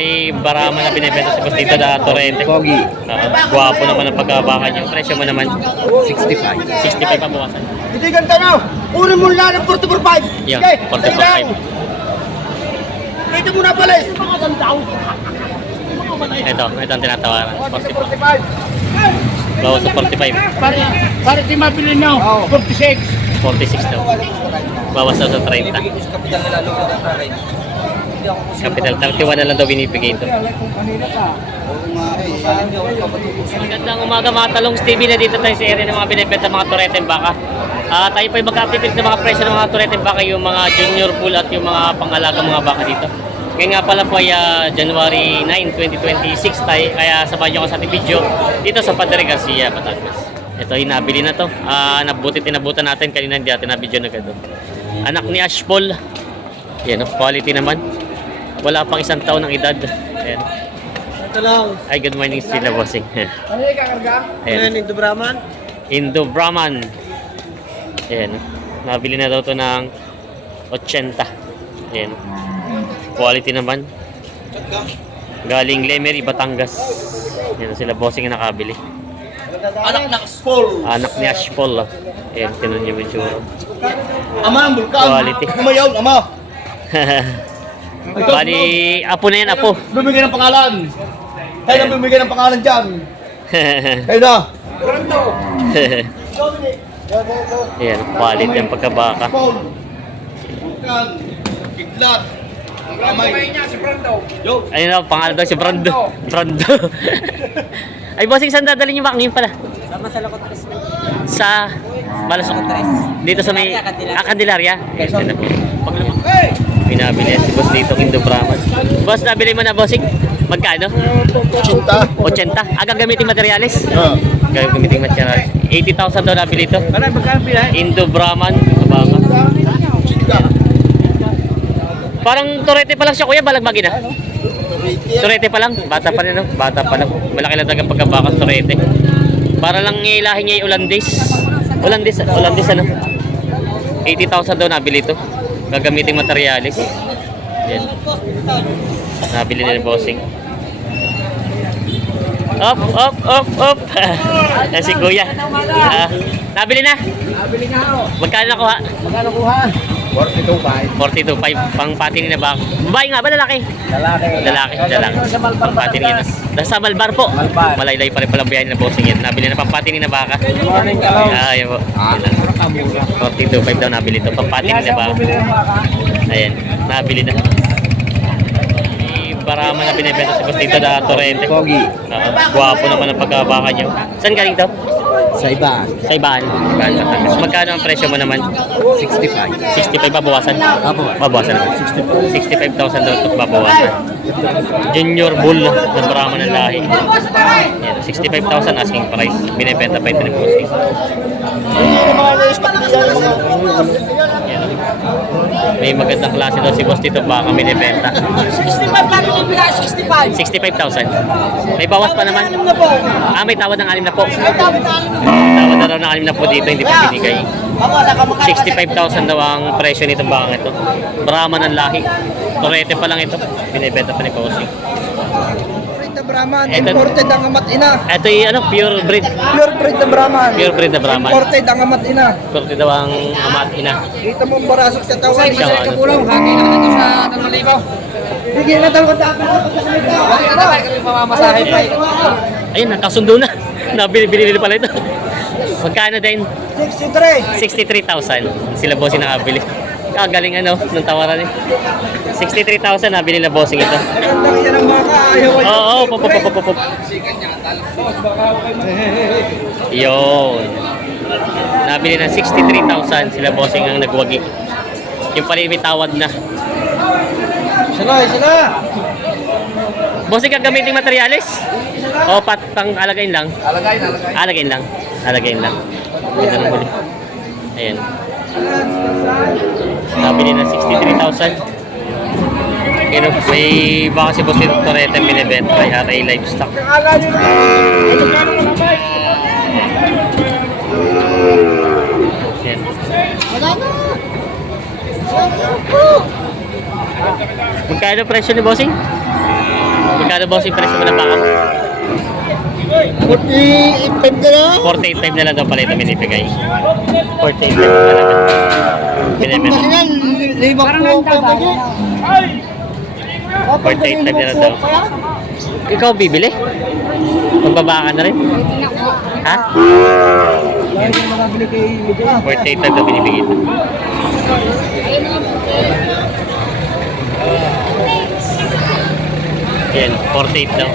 may Brahman na binibenta sa dito na Torrente. Pogi. Guwapo naman ang pagkabakan niya. Presyo mo naman? 65. 65 pa buwasan. Hindi ganda na. Uri mo lang ng 44.5. Yan, Okay, 44.5. Dito muna pala. Ito ang tinatawaran. 45. Bawas sa 45. Para di mabili nyo. 46. 46 daw. Bawas daw sa 30. Capital 31 na lang daw binibigay ito. Magandang umaga mga Talongs TV, na dito tayo sa area ng mga binibenta mga Torrente baka. Tayo pa yung mag-update ng mga presyo ng mga Torrente baka, yung mga junior bull at yung mga pangalaga mga baka dito. Ngayon nga pala po ay January 9, 2026 tayo, kaya sabahan nyo ko sa ating video dito sa Padre Garcia, Batangas. Ito, hinabili na to. Tinabutan natin kanina, hindi natin na-video na gado. Anak ni Ash Paul. Yan, quality naman. Wala pang 1 taon ng edad. Ayan. Ay, good morning sila, bossing. Ano yung kakarga? Ayan. Indo Brahman? Indo Brahman. Ayan. Nabili na daw to ng 80. Ayan. Quality naman. Galing Lemery, Batangas. Ayan sila, bossing na nakabili. Anak na Paul. Anak ni Ash Paul. Ayan, tinan niyo yung tsura. Ama ang bulkan. Quality. Kumayaw, ama. Bali, apo na yan, apo. Bumigay ng pangalan. Tayo na bumigay ng pangalan dyan. Tayo na. Ayan, quality ang pagkabaka. Paul. Bulkan. Kidlat. Kamay. Niya si Brando. Yo. Ayun na, pangalan daw si Brando. Brando. Ay, bossing, saan dadalhin yung baka ngayon pala? Sama sa Lakot Tres. Sa Malasok. Dito sa may Candelaria. Yes, na po. Hey! Pinabili si boss dito, Indo Brahman. Boss, nabili mo na, bossing? Magkano? 80. 80. Gagamitin materials? Gagamitin materials. 80,000 daw nabili ito. Parang magkano pila? Indo Brahman. Kabaka. Parang Torrente pa lang siya, kuya. Balagbagin na. Torrente pa lang. Bata pa rin, no? Bata pa lang. Malaki lang talaga pagkabakas Torrente. Para lang ilahin niya yung Ulandes. Ulandes ano? 80,000 daw nabili ito. Gagamitin materialis. Yan. Nabili nila bossing. Up. Yan si kuya. Nabili na. Nabili nga ako. Magkano nakuha? Magkano kuha? 42.5. 42.5. Pang patinin na ba? Babae nga ba? Lalaki? Lalaki. Sa Malbar Pang patinin na. Sa Malbar po. Malbar. Malaylay pa rin palang biyahe na bossing yan. Nabili na pang patinin na baka. Good morning, Talongs. Ayan po. 42.5 daw nabili ito. Pang patinin na baka. Ayan. Nabili na. Brahman na binibenta sa dito na Torrente. Pogi. Guwapo naman ang pagkabaka niyo. Saan galing to? Sa iba. Sa Ibaan. Batangas. Magkano ang presyo mo naman? 65. 65 babawasan? Apo. Babawasan naman. 65,000 daw ito babawasan. Junior bull na Brahman ng lahi. Yan, 65,000 asking price. Binibenta pa ito ni bossing. Yan. May magandang klase daw si boss dito, baka binibenta. 65,000. May bawas pa naman. May tawad ng 6 na po. Tawad na raw ng 6 na po dito, hindi pa binigay. 65,000 daw ang presyo nitong bakang ito. Brahman ng lahi. Torrente pa lang ito. Binibenta pa ni bossing. Brahman, Ito- imported ang amat ina. Ito yung pure breed. Pure breed na Brahman. Pure breed na Brahman. Imported ang amat ina. Pure daw ang ama at ina. Dito mo ang barasok sa tawan. Siya, ano? Hagi na dito sa 2,000. Bigyan na daw ko dapat. Hagi na daw kami mamamasahe pa. Ayun, nakasundo na. Nabili nila pala ito. Magkano din? 63. 63,000. Sila bossing nakabili. Kagaling ng tawaran eh. 63,000 nabili na bossing ito. Ganda yan ang baka. Ayaw ay. Oo, pop. Yun. Nabili na 63,000 sila bossing ang nagwagi. Yung pala may tawad na. Sila. Bossing gagamitin materialis? O pang alagayin lang? Alagayin lang. Ito na huli. Ayan. Nabili na 63,000. May baka si boss dito Torrente binibenta by RA Livestock. Akala nyo na. Ito gano'n mo na ba? Yan. Magkano presyo ni bossing? Magkano boss yung presyo mo ng baka mo? 48 ka na? 48.5 na lang daw pala ito binibigay. 48.5 na lang. Binibenta. Yan, limang po pa ba niya? 48.5 na lang daw. Ikaw bibili? Magbabaka na rin? Ha? 48.5 daw binibigay ito. Yan, 48 daw.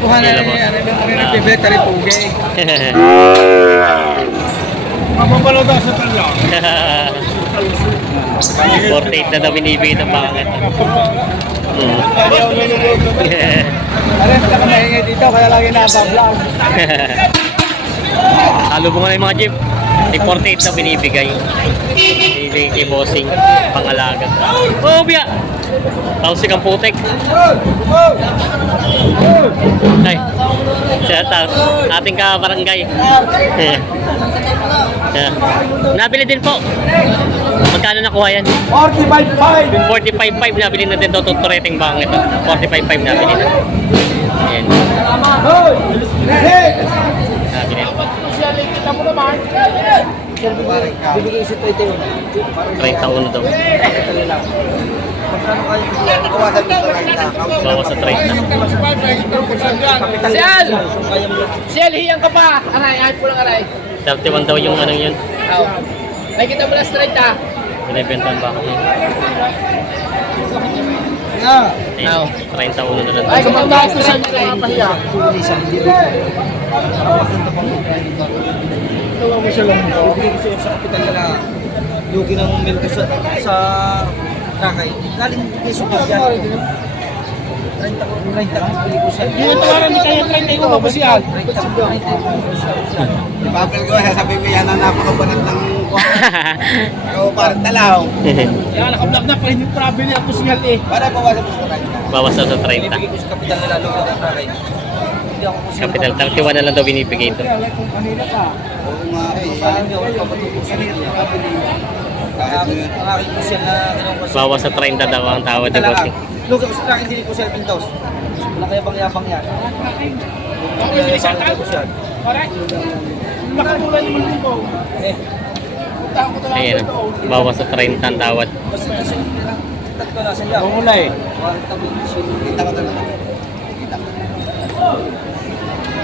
Kuha na Sila, rin boss. yan. Ano yung bibeta rin pugay. Mapapalo daw sa talya. 48 na daw binibigay ng baka ito. Alam ka maingay dito, kaya lagi nasa-vlog. Salubungan na yung mga jeep. May 48 na binibigay. Binibigay kay bossing. Pangalaga. Oh, biya! Tausik ang putek. Ay, shout out. Ating ka-barangay. Yeah. Nabili din po. Magkano nakuha yan? 45.5. 45.5 nabili na din ito. Tutureting bang ito. 45.5 nabili na. Ayan. Nabili. Kita mo naman. Bibigay si 31. 31 daw. Bawas sa 30. Sial! Sial, hiyang ka pa! Aray, ay pulang aray. 31 daw yung ano yun. Ay, kita mo na straight ha. Binibentahan ba ako yun? Ayun, 31 na lang. Ay, kita mo na straight ha. Pahiya. Bibigay ko sa'yo sa kapital na lugi ng milk sa Rakay. Galing kay Supot yan. 30 ang bili ko siya. Yung tawaran di kayo 30 ko ba siya? 30. Babal ko, sabi ko yan ang napakabanat ng ikaw parang talaw. Yan, naka-vlog na pa rin yung travel niya po siya eh. Para bawasan mo sa kanya. Bawas daw sa 30. Bibigay ko sa kapital na lugi ng Rakay. Hindi ako kasi Capital 31 na lang daw binibigay ito. Oo nga eh. Saling niya ako papatutok sa nila. Kahit Ang aking ko siya na kinuha Bawas sa 30 daw ang tawad ni bossing. Lugi ko sa Rakay, hindi ko siya Windows. Wala kaya bang-yabang yan. Kaya ko siya. Correct? Makatulan naman din po. Ayan, bawas sa 30 ang tawad. Basta kasi tatlo na siya. Bumula eh. kita ko talaga. Kita ko.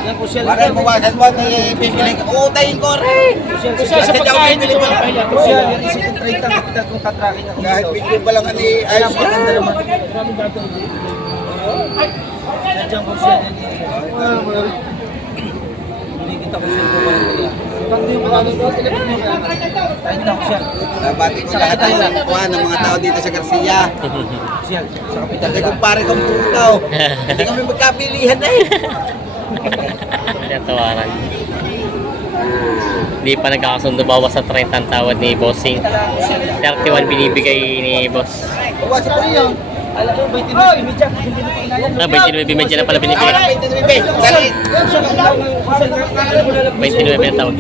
Yan ko siya. Para bawasan mo at bibili ka. Utayin ko rin. Kasi sa pagkain dito wala pa yan. Siya, yan isipin 30 kapital kung tatracking ang Kahit Windows. bigyan pa lang ani Kaya ayos maganda yan. naman. Sadya ko siya yan. Binikita ko siya kung wala niya. Tayo na ko siya. Bakit sa lahat ay kuha ng mga tao dito sa Garcia. Siya, sa kapital Kasi nila. kung pare kong tutaw, hindi kami magkapilihan na eh. Ayan, tawaran. Hindi pa nagkakasundo, bawas sa 30 ang tawad ni bossing. 31 binibigay ni boss. Bawasan po rin yun. Alam mo, 29 imidya, hindi na pa inayang. 29 medyo na pala binibigay. Parang 29 Dali. 29 na tawad.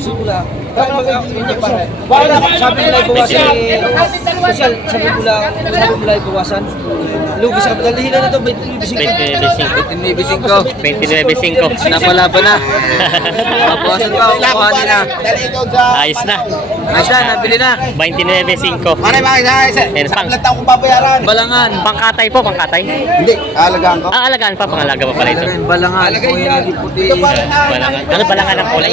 Sabi nila bawasan. Social, sabi nila bawasan. Lugi sa kapital. Hila na ito, 29.5. 29.5. Napalaban na. Bawasan pa, kukuha nila. Dali ikaw sa... Ayos na. Ayos na, nabili na. 29.5. Pare, makikita Yes, sa pang. ilang taong kong babayaran. Balangan. Pangkatay po, pangkatay. Hindi, alagaan ko. Ah, alagaan pa, pangalaga pa pala ito. Balangan. Alagay Kuya yan. na puti. Ito parang Balangan. Ano balangan ang kulay?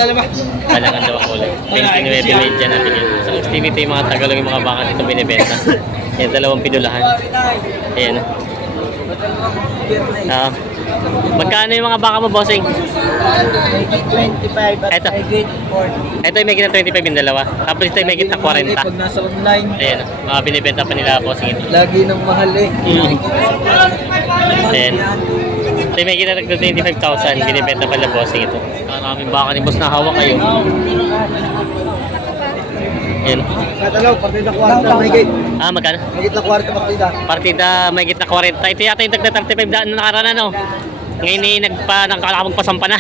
Balangan daw ang kulay. 29 medya na bilhin. Sa estimate yung mga Tagalog yung mga baka dito binibenta. Yan, dalawang pinulahan. Ayan. Ah. Magkano yung mga baka mo, bossing? 25 Eto. at 40. Ito yung may kita 25 yung dalawa. Tapos ito yung may kita 40. Pag nasa online, Ayan, mga binibenta pa nila, bossing ito. lagi ng mahal eh. Ayan. Ito yung may kita 25,000. Binibenta pa nila, bossing ito. Maraming baka ni boss na hawak kayo. Ayan. Katalaw, partida 40 may gate. Ah, magkano? May gate na 40 partida. Partida may gitna 40. Ito yata yung tagna 35 daan na nakaraan ano. Ngayon eh, nakakapagpasampa na.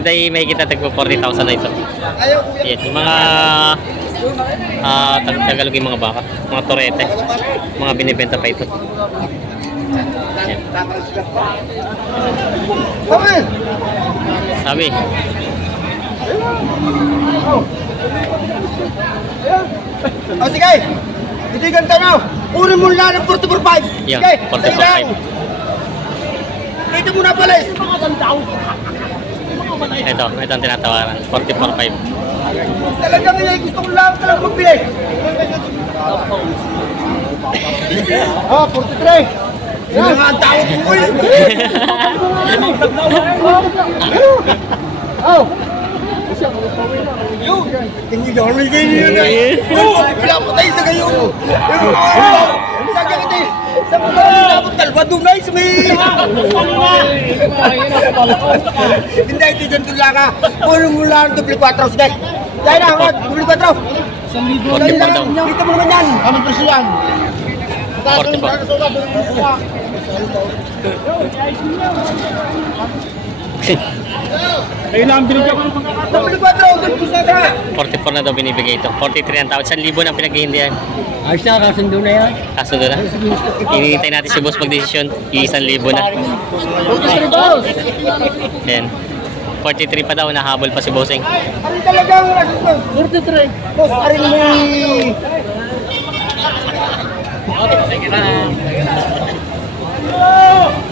Ito yung may gitna tagpo 40,000 na ito. Yan, yung mga Tagalog yung mga baka, mga torete. Mga binibenta pa ito. Sabi. O sige, ito yung ganito na. Kunin mo na ng 44.5. Yan, Sige, 44.5. dito muna pala. Ito ang tinatawaran. 44.5. Talagang gusto ko lang talaga magbili. Oh, 43. Yan nga ang tawag mo eh. Oh. Yun. Hindi na kami ganyan na eh. Wala po tayo sa kayo. Sa kakit eh. Sa mga nabot talwa doon na sa may... Hindi, ito dyan doon lang ka. Puno mo lang ang doble 4. Sige. Dahil na, doble 4. 44 daw. Dito mo naman yan. Anong presyo yan? 44. Ayun lang ang binigyan ko ng pagkakataon. Doble 4, doon po sa ka. 44 na daw binibigay ito. 43 ang tawad. 1,000 na pinaghihindihan. Ayos na, kasundo na yan. Kasunod na. Hinihintay natin si boss mag-desisyon. 1,000 na. Yan. 43 pa daw. Nahabol pa si bossing. Ano talagang rason? 43. Boss, arin mo yung...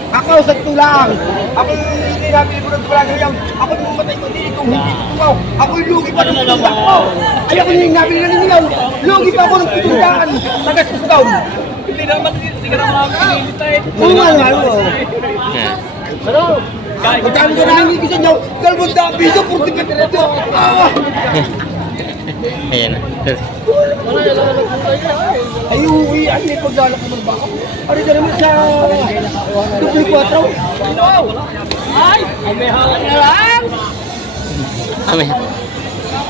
Ako sa tulang. Ako hindi namin ko ng tulang ngayon. Ako yung matay ko hindi ko hindi ko. Ako yung lugi pa ng tulang ko. Ay ako yung namin na ninyo. Lugi pa ako ng tulang. Nagastos daw. Hindi ka naman pinilitay. Oo nga naman. Yan. Magkano ka namin ko sa inyo? Galbon na piso, 45 ito. Ayan na. Ay, uwi. Ay, may paglalak naman ba ako? Ano ka naman sa doble 4? Ay! Ay, may hawak na lang!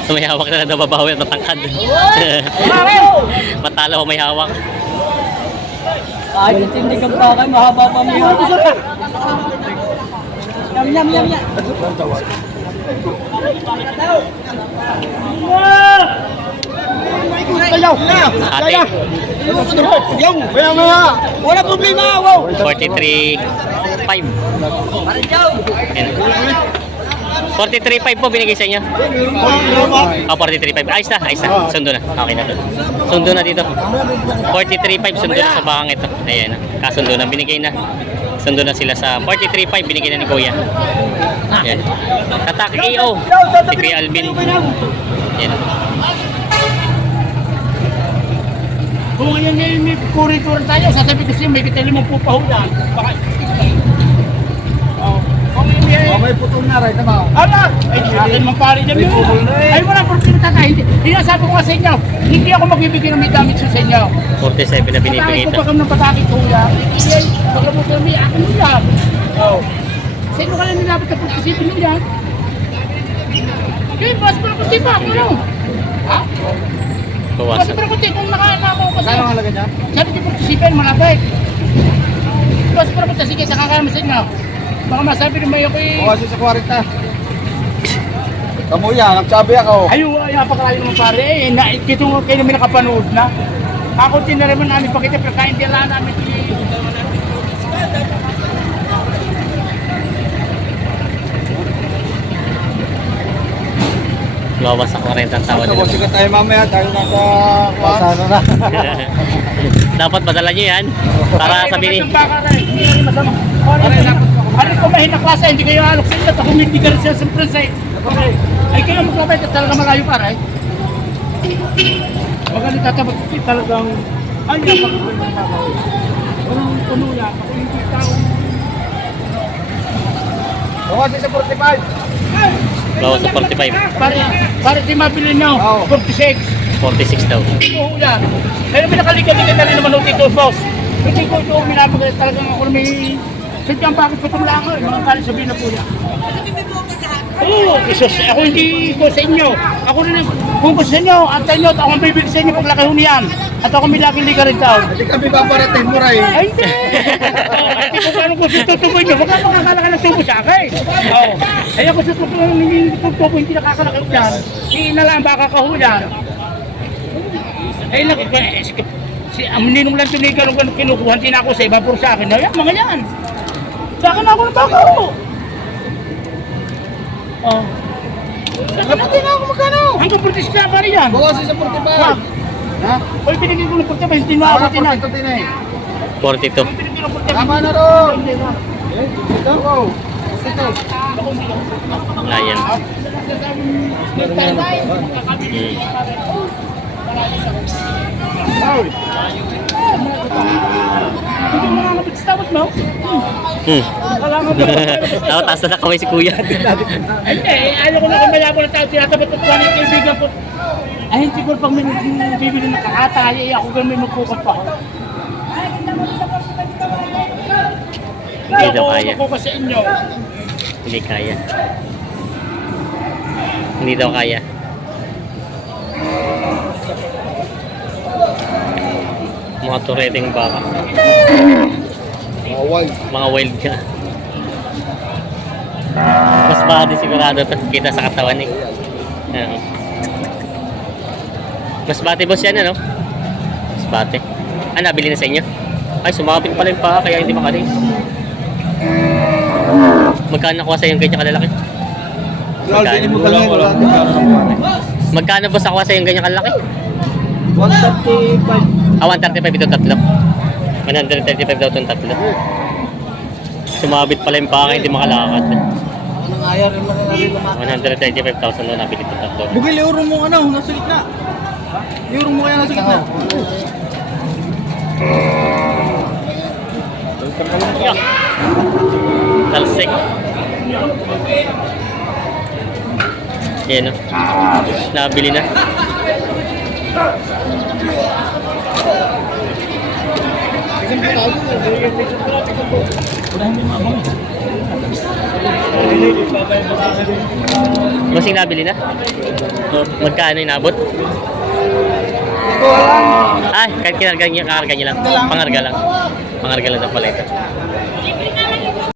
Sa may hawak na nababawi at matangkad. Matalo ko may hawak. Ay, hindi ka pa kayo, mahaba pa mo yun. Yam. Ayaw! Ate. Ayaw! Ayaw nga! Wala problema! Wow! 43.5. Ayan. 43.5 po binigay sa inyo. 43.5. Ayos na. Sundo na. Okay na. Sundo na dito. 43.5 sundo na sa bakang ito. Ayan na. Kasundo na. Binigay na. Sundo na sila sa 43.5 binigay na ni Kuya. Ayan. Tatak AO. Si Kuya Alvin. Ayan. Kung ngayon may kuri-kuri tayo, sasabi ko siya may kitali mo pupahulan. Baka kung hindi May putol na rin, tama. ala! Ay, di akin mang pari dyan yun. Ay, wala problema tatay. Hindi nasabi ko nga sa inyo. Hindi ako magbibigay ng may damit sa inyo. 47 na binibigay Patake ko ito. baka ng patake ko yan. Hindi, baka mo kami akin mo yan. Sa inyo ka lang nilapit na pagkasipin mo yan. Okay, bukas ko na kunti pa. Ano? Ha? Bukas Bawasan. ko na kunti kung nakaano ko kasi. Saan ang halaga niya? Sabi ko pagkasipin, malapit. Bukas ko na kunti. Sige, nakakama sa inyo. Baka masabi rin may ako'y... Bukas sa 40. Kamu yan, nagsabi ako. Ayaw, napakalayo naman pare. Eh, ito kayo namin nakapanood na. Ako tinaraman namin pakita pero kain din lang namin. Bawas sa 40 ang tawad nila. Sige tayo mamaya, tayo nasa... Sana na. Dapat padala nyo yan para sabihin Pare ko mahina klase, hindi kayo alok sa inyo. Ako hindi ka rin siya sa prinsay. Ay kayo maglabay at talaga malayo pare. Magalit tatabot talagang... Ay, napakaganda. Walang puno yan. Ako hindi tao. Bukas sa 45. bawas sa 45. Pare di mabili nyo. Oo. 46. 46 daw. Oo yan. Kaya naman nakalikan-likan na rin naman ng dito, boss. Hindi ko ito minapagay talagang ako na may... Sadyang bakit patong lang ako, mga kali sabihin na po yan. Oo, isos, ako hindi ko sa inyo. Ako rin, kung gusto sa inyo, antayin nyo at ako ang bibili sa inyo paglaki ho niyan. At ako may laging liga rin daw. Hindi kami paparating mo rin. Ay, hindi! Hindi ko paano gusto tutuboy nyo. Huwag ka makakala ka ng tubo sa akin. Oo. Ay ako sa tubo, hindi tutubo, hindi nakakalaki yan. Hindi na lang baka kahulan. Ay, ang ninong lang tunigan kung kinukuhan din ako sa iba, puro sa akin. Ayan, mga yan. Sa akin ako ng baka ko. Oh. Sa akin natin ako magkano? Hanggang purtis na pa rin yan. Bawas sa 45. Ha? Oy, pinigil ko ng purtis, hindi maabutin na. 42. Tama na ron. Hindi na. Ito. Ayan. Paul. Hindi mo nga napagstawat mo? Kailangan mo. Ako, taas na kamay si kuya. Hindi, ayaw ko na kung mayabang na tao, tinatabat ko ng kaibigan ko. Ay, hindi ko pag may bibili ng kakata, ay ako ganun may magkukot pa ako. Hindi daw kaya. Ako sa inyo. Hindi kaya. Hindi daw kaya. Mga tureteng baka. Away. Mga wild ka. Mas baka din sigurado ito. Kita sa katawan eh. Ayan. Mas bate boss yan ano? Mas bate. Ah, nabili na sa inyo? Ay, sumakapit pala yung paa kaya hindi makalis. Magkano nakuha sa yung ganyan kalalaki? Magkano mo kami? Magkano boss nakuha sa yung ganyan kalalaki? 135. Ah, 135 ito tatlo. 135 daw itong tatlo. Sumabit pala yung paa hindi makalakad. Anong ayaw rin mga 135,000 daw nabili ito tatlo. Bugil, euro mo ano, nasa gitna. Euro mo kaya nasa gitna. Yeah. Talsik. Yan o. Nabili na. Masing nabili na? Magkano inabot? Ay, kahit kinarga niya lang. Pangarga lang. Pangarga lang na pala ito.